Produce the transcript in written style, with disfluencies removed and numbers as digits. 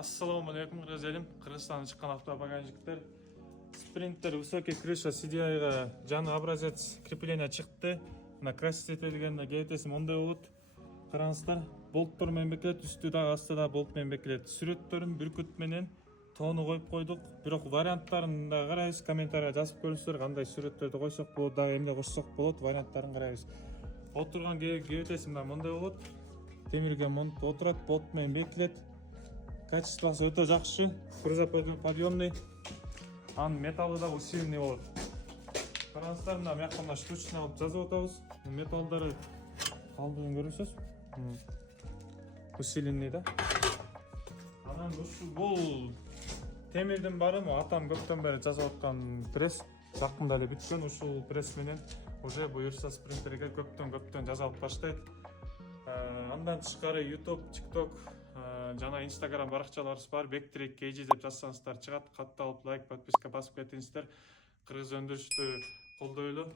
Assalamu alaikum Гразелим. Кыргызстандан чыккан автобагажниктер. Спринтер высокий крыша CDI-га жаңы образец крепления чыкты. Мына красить этилген ГТС мондай болот. Караңыздар, болттор менен бекилет, үстү дагы асты да болт менен бекилет. Сүрөттөрүн бүркүт менен тоону коюп койдук. Бирок варианттарын да карайбыз, комментарийга жазып көрүңүздөр, кандай сүрөттөрдү койсок болот, дагы эмне кошсок болот, варианттарын карайбыз. Отурган ГТС мына мондай болот. Темирге монтуп отурат, болт менен бекилет. Качествосы өтө жакшы, грузоподъемный. Анын металлы да усиленный болот. Караңыздар, мына мыякта мына штучный алып жазып атабыз. Металлдары калдыгын көрүсүз. Усиленный да. Анан бул темирдин барымы атам көптөн бери жасап аткан пресс. Жакында эле бүткөн, ушул пресс менен уже буюрса спринтерге көптөн жасалып баштайт. Андан тышкары YouTube, TikTok жана Instagram баракчаларыбыз бар. Бектрик KG деп жазсаңыздар чыгат. Катталып лайк, подписка басып кетиңиздер. Кыргыз өндүрүштү колдойлу.